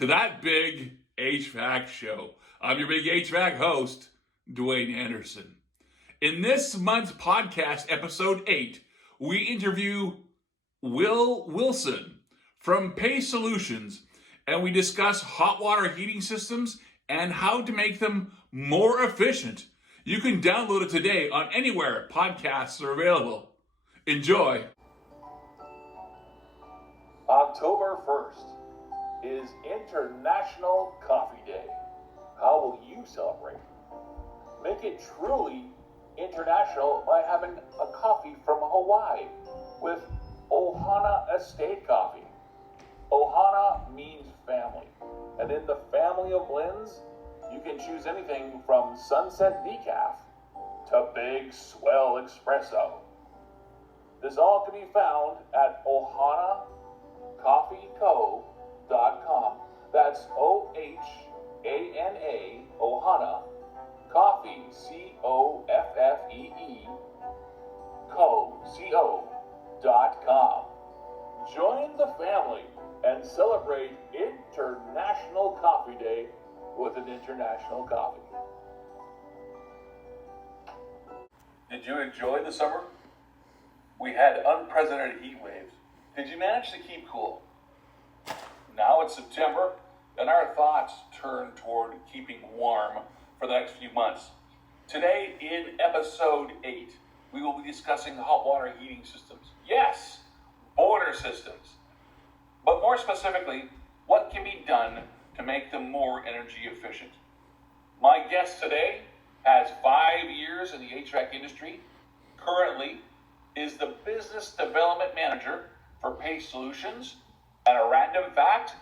to that big HVAC show. I'm your big HVAC host, Dwayne Anderson. In this month's podcast, episode 8, we interview Will Wilson from Pace Solutions, and we discuss hot water heating systems and how to make them more efficient. You can download it today on anywhere podcasts are available. Enjoy. October 1st is International Coffee Day. How will you celebrate? Make it truly international by having a coffee from Hawaii with Ohana Estate Coffee. Ohana means family, and in the family of blends, you can choose anything from Sunset Decaf to Big Swell Espresso. This all can be found at ohanacoffeeco.com. That's O-H-A-N-A, Ohana, Coffee, C-O-F-F-E-E, co.com. Join the family and celebrate International Coffee Day with an international coffee. Did you enjoy the summer? We had unprecedented heat waves. Did you manage to keep cool? Now it's September, and our thoughts turn toward keeping warm for the next few months. Today, in episode 8, we will be discussing hot water heating systems. Yes, boiler systems. But more specifically, what can be done to make them more energy efficient? My guest today has 5 years in the HVAC industry, currently is the Business Development Manager for Pace Solutions, and a random fact,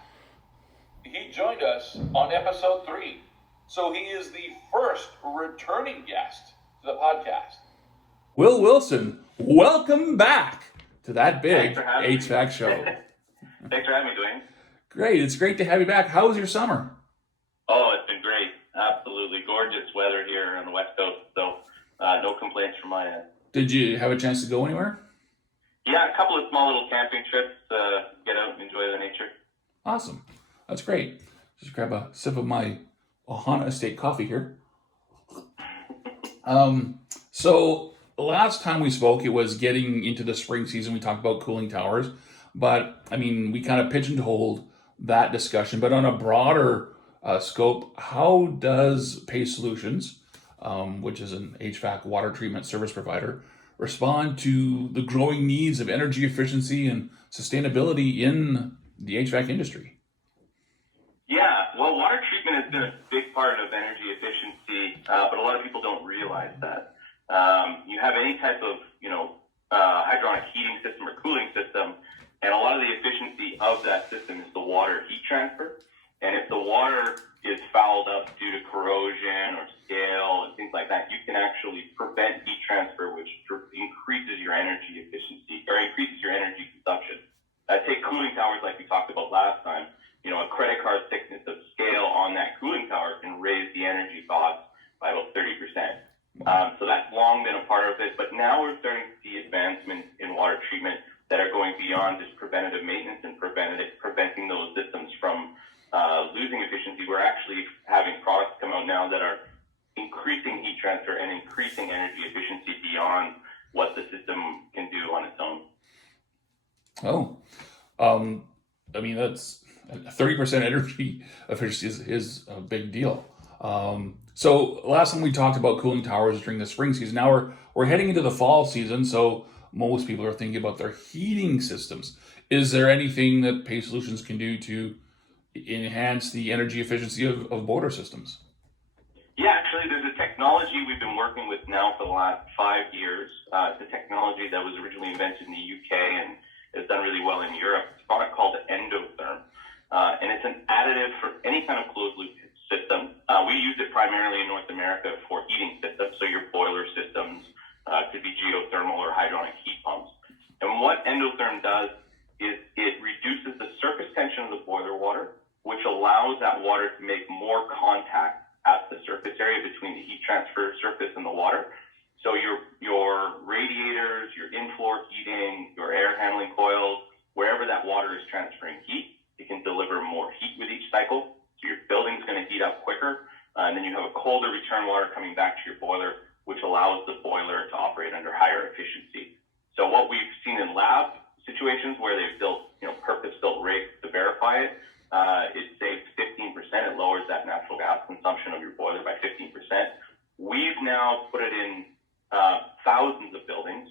he joined us on episode 3. So he is the first returning guest to the podcast. Will Wilson, welcome back to that big HVAC show. Thanks for having me, Dwayne. Great, it's great to have you back. How was your summer? Oh, it's been great. Absolutely gorgeous weather here on the West Coast, so no complaints from my end. Did you have a chance to go anywhere? Yeah, a couple of small little camping trips, get out and enjoy the nature. Awesome. That's great. Just grab a sip of my Ohana Estate coffee here. So last time we spoke, it was getting into the spring season. We talked about cooling towers, but I mean, we kind of pigeonholed that discussion. But on a broader scope, how does Pace Solutions, which is an HVAC water treatment service provider, respond to the growing needs of energy efficiency and sustainability in the HVAC industry? Yeah, well, water treatment has been a big part of energy efficiency, but a lot of people don't realize that. You have any type of, hydronic heating system or cooling system, and a lot of the efficiency of that system is the water heat transfer. And if the water is fouled up due to corrosion or scale and things like that, you can actually prevent heat transfer, which increases your energy efficiency or increases your energy consumption. Take cooling towers like we talked about last time. A credit card thickness of scale on that cooling tower can raise the energy cost by about 30%. So that's long been a part of it, but now we're starting to see advancements in water treatment that are going beyond just preventative maintenance and preventing those systems from losing efficiency. We're actually having products come out now that are increasing heat transfer and increasing energy efficiency beyond what the system can do on its own. That's 30% energy efficiency is a big deal. So last time we talked about cooling towers during the spring season. Now we're heading into the fall season, so most people are thinking about their heating systems. Is there anything that Pace Solutions can do to enhance the energy efficiency of boiler systems? Yeah, actually, there's a technology we've been working with now for the last 5 years. It's a technology that was originally invented in the UK and has done really well in Europe. It's a product called EndoTherm, and it's an additive for any kind of closed-loop system. We use it primarily in North America for heating systems, so your boiler systems could be geothermal or hydronic heat pumps. And what EndoTherm does is it reduces the surface tension of the boiler water, which allows that water to make more contact at the surface area between the heat transfer surface and the water. So your radiators, your in-floor heating, your air handling coils, wherever that water is transferring heat, it can deliver more heat with each cycle. So your building's going to heat up quicker, and then you have a colder return water coming back to your boiler, which allows the boiler to operate under higher efficiency. So what we've seen in lab situations where they've built, purpose-built rigs to verify it, it saves 15%. It lowers that natural gas consumption of your boiler by 15%. We've now put it in thousands of buildings.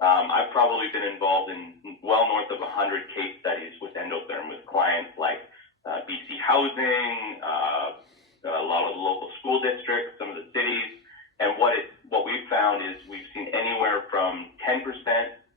I've probably been involved in well north of 100 case studies with EndoTherm with clients like BC Housing, a lot of the local school districts, some of the cities. And what we've found is we've seen anywhere from 10%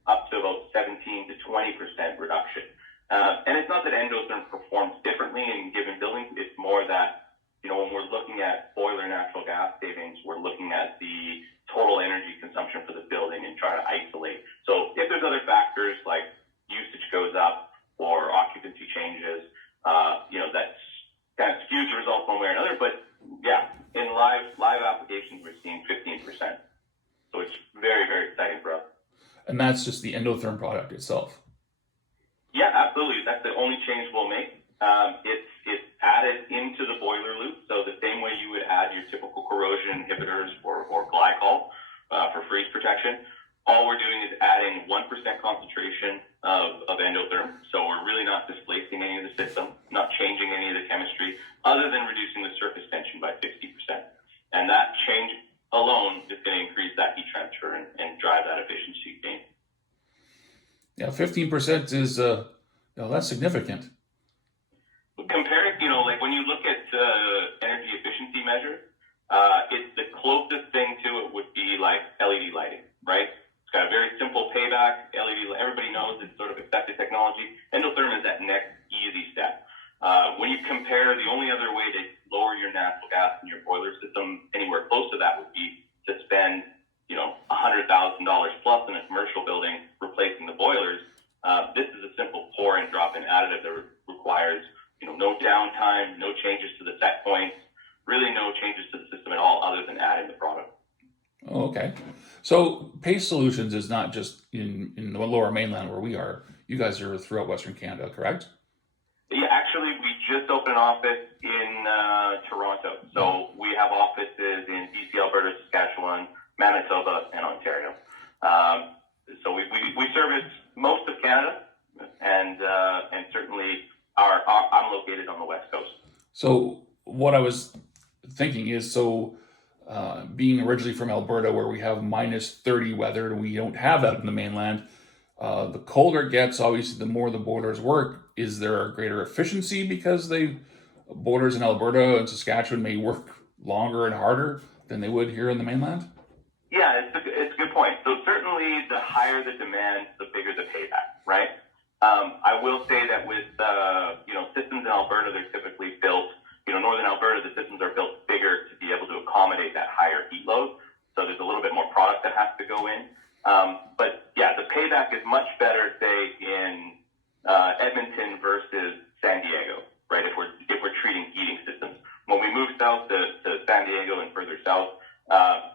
up to about 17 to 20% reduction. And it's not that EndoTherm performs differently in given buildings. It's more that, when we're looking at boiler natural gas savings, we're looking at the total energy consumption for the building and try to isolate. So if there's other factors like usage goes up or occupancy changes, that's kind of skews the result one way or another. But yeah, in live applications, we're seeing 15%. So it's very, very exciting for us. And that's just the EndoTherm product itself. Yeah, absolutely. That's the only change we'll make. It's added into the boiler loop. So the same way you would add your typical corrosion inhibitors or glycol for freeze protection, all we're doing is adding 1% concentration of EndoTherm. So we're really not displacing any of the system, not changing any of the chemistry, other than reducing the surface tension by 60%. And that change alone is going to increase that heat transfer and drive that efficiency gain. Yeah, 15% is that's significant. Compared, like when you look at energy efficiency measures, it's the closest thing to it would be like LED lighting, right? It's got a very simple payback. LED, everybody knows it's sort of accepted technology. EndoTherm is that next easy step. When you compare, the only other way to lower your natural gas in your boiler system anywhere close to that would be to spend, $100,000 plus in a commercial building replacing the boilers. This is a simple pour and drop in additive that requires, no downtime, no changes to the set points, really no changes to the system at all other than adding the product. Oh, okay. So Pace Solutions is not just in the lower mainland where we are. You guys are throughout Western Canada, correct? Yeah, actually, we just opened an office in Toronto. So we have offices in BC, Alberta, Saskatchewan, Manitoba, and Ontario. So we service most of Canada, and certainly I'm located on the West Coast. So what I was thinking is, being originally from Alberta, where we have minus 30 weather, and we don't have that in the mainland, the colder it gets, obviously, the more the boilers work. Is there a greater efficiency because the boilers in Alberta and Saskatchewan may work longer and harder than they would here in the mainland? Yeah, it's a good point. So certainly the higher the demand, the bigger the payback, right? I will say that with, systems in Alberta, they're typically built, northern Alberta, the systems are built bigger to be able to accommodate that higher heat load. So there's a little bit more product that has to go in. But yeah, the payback is much better, say, in Edmonton versus San Diego, right? If we're treating heating systems. When we move south to San Diego and further south,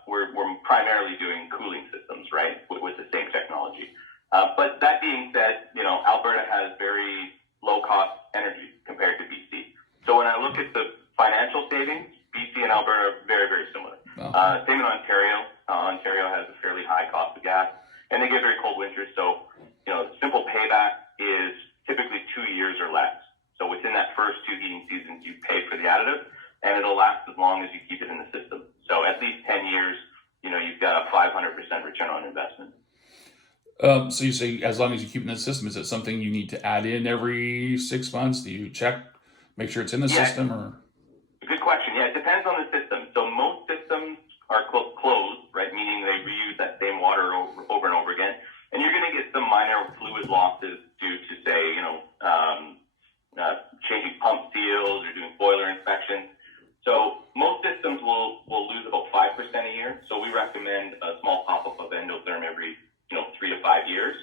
we're primarily doing cooling systems, right, with the same technology. But that being said, Alberta has very low-cost energy compared to BC. So when I look at the financial savings, BC and Alberta are very, very similar. Oh. Same in Ontario. Ontario has a fairly high cost of gas, and they get very cold winters. So, simple payback is typically 2 years or less. So within that first 2 heating seasons, you pay for the additive, and it'll last as long as you keep it in the system. So at least 10 years, you've got a 500% return on investment. So you say as long as you keep it in the system, is it something you need to add in every 6 months? Do you check, make sure it's in the system, or? Good question. Yeah, it depends on the system. So most systems are closed, right? Meaning they reuse that same water over and over again. And you're going to get some minor fluid losses due to, say, changing pump seals or doing boiler inspections. So most systems will lose about 5% a year. So we recommend a small top-up of EndoTherm every 3 to 5 years.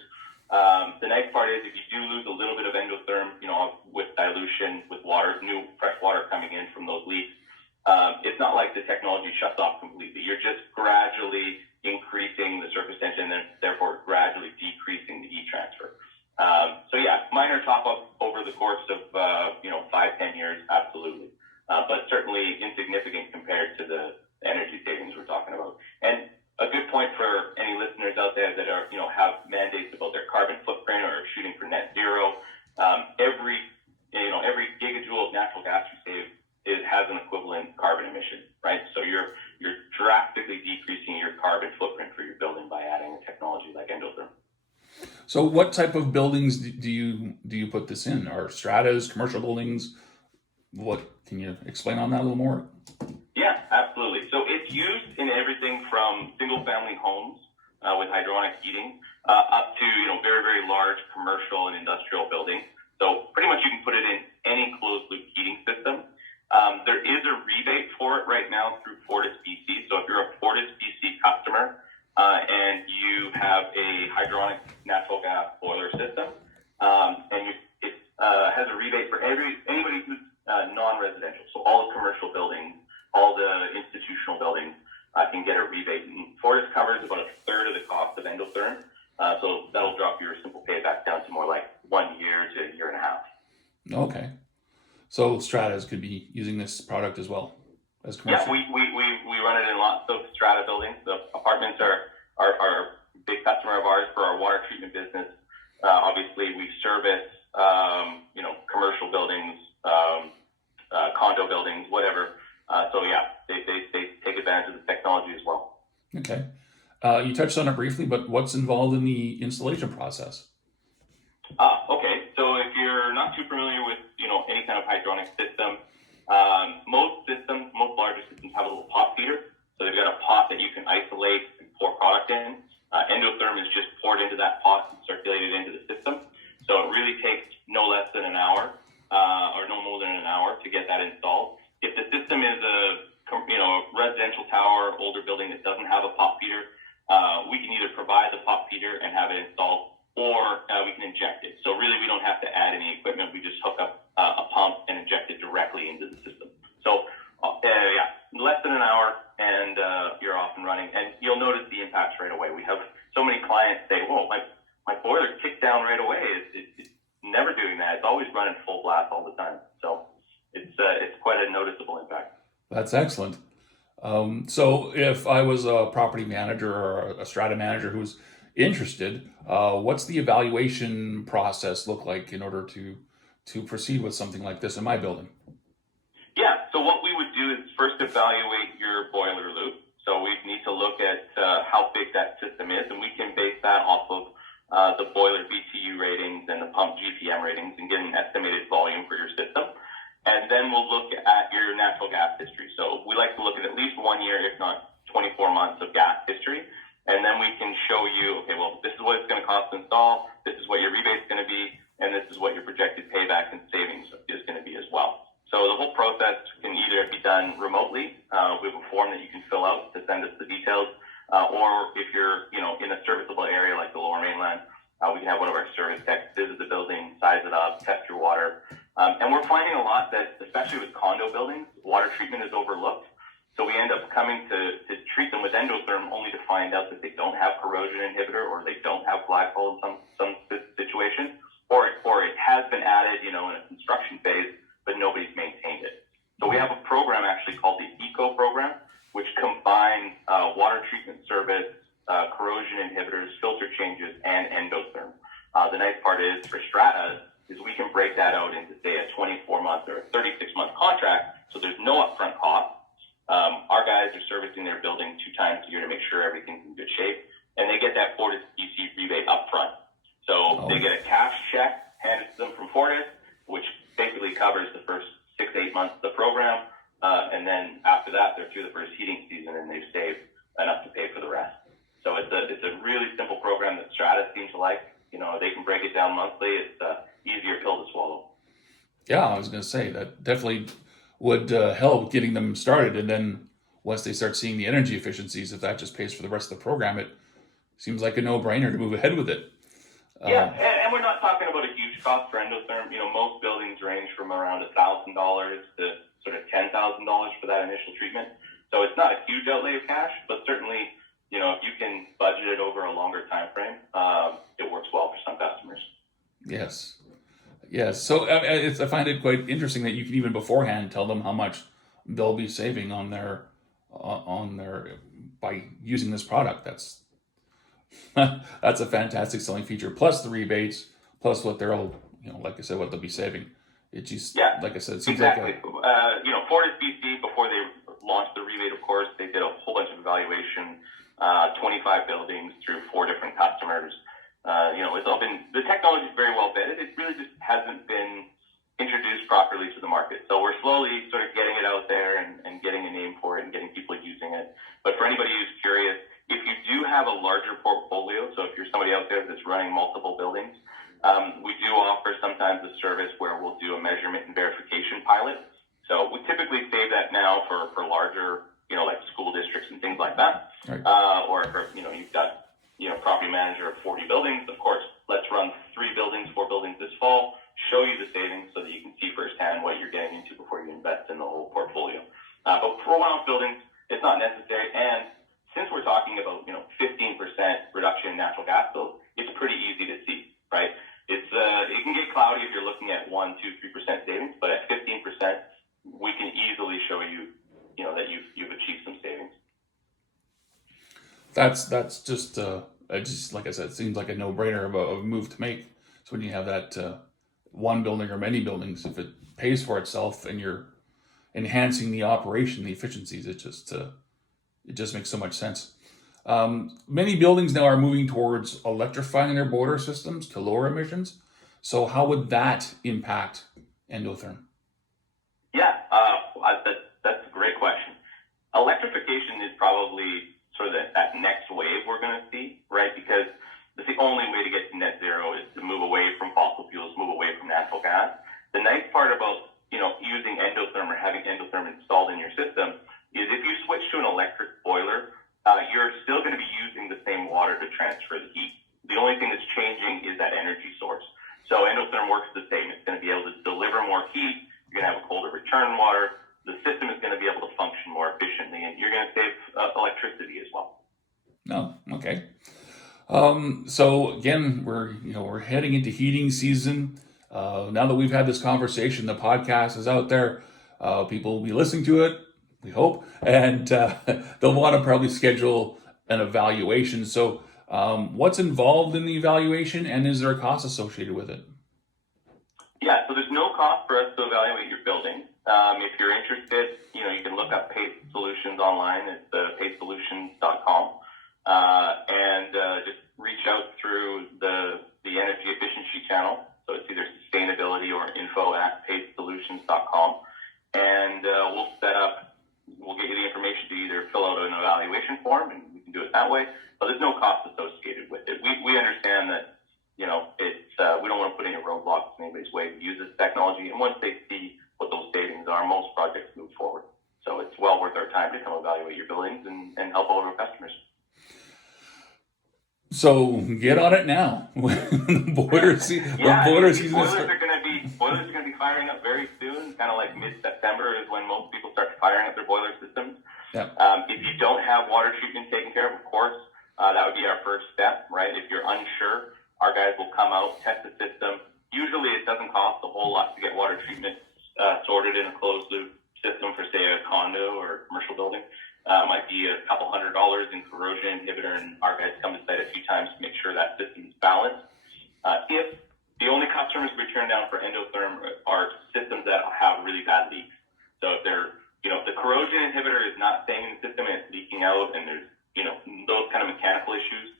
The nice part is if you do lose a little bit of EndoTherm, with dilution, with water, new fresh water coming in from those leaks, it's not like the technology shuts off completely. You're just gradually increasing the surface tension and therefore gradually decreasing the heat transfer. So yeah, minor top up over the course of 5-10 years, drastically decreasing your carbon footprint for your building by adding a technology like EndoTherm. So what type of buildings do you put this in? Are stratas, commercial buildings? What can you explain on that a little more? Yeah, absolutely. So it's used in everything from single-family homes with hydronic heating up to very, very large commercial and industrial buildings. So pretty much you can put it in any closed-loop heating system. There is a rebate for it right now through Fortis BC. So if you're a Fortis BC customer and you have a hydronic natural gas boiler system, and it has a rebate for anybody who's non-residential. So all the commercial buildings, all the institutional buildings can get a rebate. And Fortis covers about a third of the cost of EndoTherm. So that'll drop your simple payback down to more like 1 year to a year and a half. Okay. So stratas could be using this product as well as commercial. Yeah, we run it in lots of strata buildings. The apartments are a big customer of ours for our water treatment business. Obviously, we service commercial buildings, condo buildings, whatever. So yeah, they take advantage of the technology as well. Okay. You touched on it briefly, but what's involved in the installation process? Okay. So if you're not too familiar with any kind of hydronic system, most larger systems have a little pot feeder. So they've got a pot that you can isolate and pour product in. EndoTherm is just poured into that pot and circulated into the system. So it really takes no less than an hour, or no more than an hour to get that installed. If the system is a residential tower, older building that doesn't have a pot feeder, we can either provide the pot feeder and have it installed, or we can inject it. So really, we don't have to add any equipment. We just hook up a pump and inject it directly into the system. So less than an hour, and you're off and running. And you'll notice the impacts right away. We have so many clients say, "Whoa, my boiler kicked down right away. It's never doing that. It's always running full blast all the time." So it's quite a noticeable impact. That's excellent. So if I was a property manager or a strata manager who's interested, what's the evaluation process look like in order to proceed with something like this in my building? Yeah, so what we would do is first evaluate your boiler loop. So we need to look at how big that system is, and we can base that off of the boiler BTU ratings and the pump GPM ratings and get an estimated volume for your system. And then we'll look at your natural gas history. So we like to look at least 1 year, if not 24 months of gas history. And then we can show you, okay, well, this is what it's going to cost to install, this is what your rebate's going to be, and this is what your projected payback and savings is going to be as well. So the whole process can either be done remotely. We have a form that you can fill out to send us the details. Or if you're, in a serviceable area like the Lower Mainland, we can have one of our service techs visit the building, size it up, test your water. And we're finding a lot that, especially with condo buildings, water treatment is overlooked. So we end up coming to treat them with EndoTherm only to find out that they don't have corrosion inhibitor, or they don't have flagpole in some situation, or it has been added, in a construction phase, but nobody's maintained it. So we have a program actually called the ECO program, which combines water treatment service, corrosion inhibitors, filter changes, and EndoTherm. The nice part is for stratas is we can break that out into, say, a 24-month or a 36-month contract, so there's no upfront cost. Our guys are servicing their building 2 times a year to make sure everything's in good shape, and they get that Fortis BC rebate upfront. So they get a cash check handed to them from Fortis, which basically covers the first 6 to 8 months of the program, and then after that, they're through the first heating season, and they've saved enough to pay for the rest. So it's a really simple program that Strata seems to like. They can break it down monthly. It's an easier pill to swallow. Yeah, I was going to say that definitely would help getting them started. And then once they start seeing the energy efficiencies, if that just pays for the rest of the program, it seems like a no-brainer to move ahead with it. Yeah, and we're not talking about a huge cost for EndoTherm. Most buildings range from around $1,000 to sort of $10,000 for that initial treatment. So it's not a huge outlay of cash, but certainly, if you can budget it over a longer time frame, it works well for some customers. Yes. So I find it quite interesting that you can even beforehand tell them how much they'll be saving on their by using this product. That's a fantastic selling feature. Plus the rebates, plus what they'll like I said, what they'll be saving. It just like I said, it seems exactly. like Fortis BC, before they launched the rebate, of course, they did a whole bunch of evaluation, 25 buildings through 4 different customers. It's all been, the technology is very well vetted. It really just hasn't been introduced properly to the market. So we're slowly sort of getting it out there and getting a name for it and getting people using it. But for anybody who's curious, if you do have a larger portfolio, so if you're somebody out there that's running multiple buildings, we do offer sometimes a service where we'll do a measurement and verification pilot. So we typically save that now for larger, like school districts and things like that. Right. Or if, you've got, property manager of 40 buildings, of course, let's run 4 buildings this fall, show you the savings so that you can see firsthand what you're getting into before you invest in the whole portfolio. But for one-off buildings, it's not necessary. And since we're talking about, 15% reduction in natural gas bills, it's pretty easy to see, right? It can get cloudy if you're looking at 1%, 2%, 3% savings, but at 15%, we can easily show you, that you've achieved some savings. That's just like I said, it seems like a no-brainer of a move to make. So when you have that one building or many buildings, if it pays for itself and you're enhancing the operation, the efficiencies, it just makes so much sense. Many buildings now are moving towards electrifying their boiler systems to lower emissions. So how would that impact EndoTherm? Yeah, that's a great question. Electrification is probably sort of that next wave we're going to see, right? Because it's the only way to get to net zero is to move away from fossil fuels, move away from natural gas. The nice part about, using EndoTherm or having EndoTherm installed in your system is if you switch to an electric boiler, you're still going to be using the same water to transfer the heat. The only thing that's changing is that energy source. So EndoTherm works the same. It's going to be able to deliver more heat. You're going to have a colder return water. The system is going to be able to function more efficiently, and you're going to save electricity as well. Oh, okay. So again, we're heading into heating season. Now that we've had this conversation, the podcast is out there. People will be listening to it, we hope, and they'll want to probably schedule an evaluation. So what's involved in the evaluation, and is there a cost associated with it? Yeah, so there's no cost for us to evaluate your building. If you're interested, you can look up Pace Solutions online. It's pacesolutions.com, and just reach out through the energy efficiency channel. So it's either sustainability or info@pacesolutions.com, and we'll get you the information to either fill out an evaluation form, and we can do it that way. But there's no cost associated with it. We understand that, we don't want to put any roadblocks in anybody's way to use this technology. And once they see what those savings are, most projects move forward. So it's well worth our time to come evaluate your buildings and help all of our customers. So get on it now. The boiler season. Boilers are going to be firing up very soon. Kind of like mid-September is when most people start firing up their boiler systems. Yeah. If you don't have water treatment taken care of course, that would be our first step, right? If you're unsure, our guys will come out, test the system. Usually it doesn't cost a whole lot to get water treatment sorted in a closed loop system for, say, a condo or a commercial building. Might be a couple $100 in corrosion inhibitor, and our guys come to site a few times to make sure that system is balanced. If the only customers we turn down for EndoTherm are systems that have really bad leaks. So if the corrosion inhibitor is not staying in the system and it's leaking out, and there's, those kind of mechanical issues,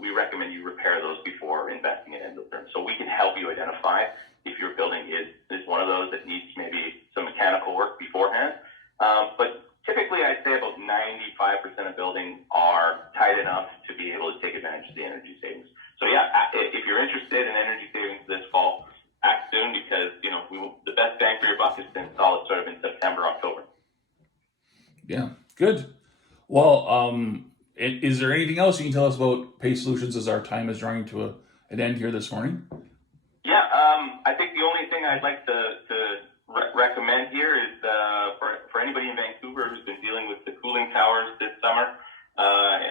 we recommend you repair those before investing in EndoTherm. So we can help you identify if your building is one of those that needs maybe some mechanical work beforehand. But typically, I'd say about 95% of buildings are tight enough to be able to take advantage of the energy savings. So yeah, if you're interested in energy savings this fall, act soon because, the best bang for your buck is to install it sort of in September, October. Yeah, good. Well, is there anything else you can tell us about Pace Solutions as our time is drawing to an end here this morning? Yeah, I think the only thing I'd like to recommend here is for anybody in Vancouver who's been dealing with the cooling towers this summer,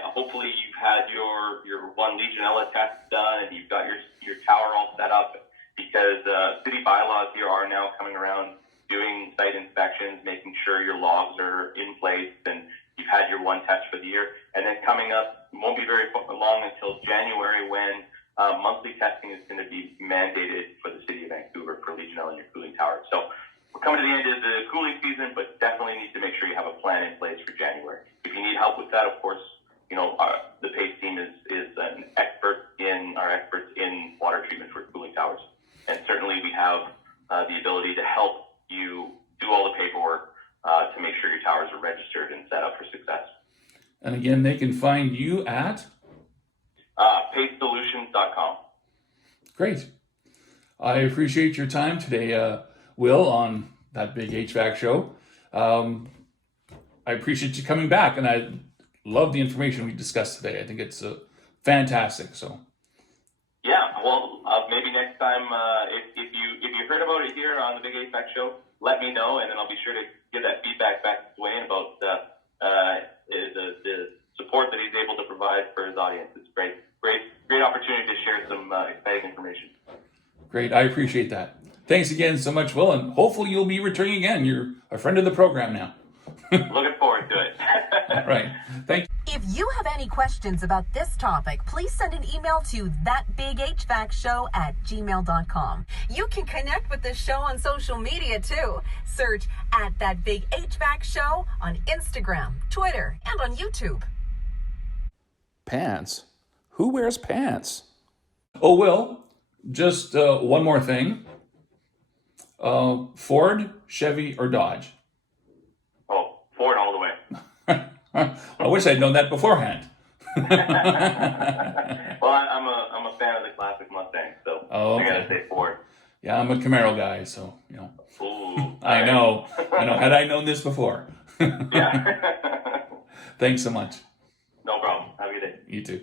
hopefully you've had your one Legionella test done and you've got your tower all set up, because city bylaws here are now coming around doing site inspections, making sure your logs are in place and you've had your one test for the year. And then coming up, it won't be very long until January when monthly testing is going to be mandated for the city of Vancouver for Legionella in your cooling tower. So we're coming to the end of the cooling season, but definitely need to make sure you have a plan in place for January. If you need help with that, of course, the PACE team is experts in water treatment for cooling towers. And certainly we have the ability to help you do all the paperwork to make sure your towers are registered and set up for success. And again, they can find you at? PACEsolutions.com. Great. I appreciate your time today, Will, on that big HVAC show. I appreciate you coming back, and I love the information we discussed today. I think it's fantastic. So. Yeah, well, maybe next time, if you heard about it here on the Big HVAC Show, let me know, and then I'll be sure to give that feedback back to Dwayne about the support that he's able to provide for his audience. It's great opportunity to share some exciting information. Great, I appreciate that. Thanks again so much, Will, and hopefully you'll be returning again. You're a friend of the program now. Looking forward to it. Right. Thank you. If you have any questions about this topic, please send an email to thatbighvacshow@gmail.com. You can connect with the show on social media too. Search @thatbighvacshow on Instagram, Twitter, and on YouTube. Pants? Who wears pants? Oh, Will, just one more thing. Ford, Chevy, or Dodge? Oh, Ford all the way. I wish I'd known that beforehand. Well, I'm a fan of the classic Mustang, so okay. I gotta say Ford. Yeah, I'm a Camaro guy, so Ooh, I know. Had I known this before. Yeah. Thanks so much. No problem. Have a good day. You too.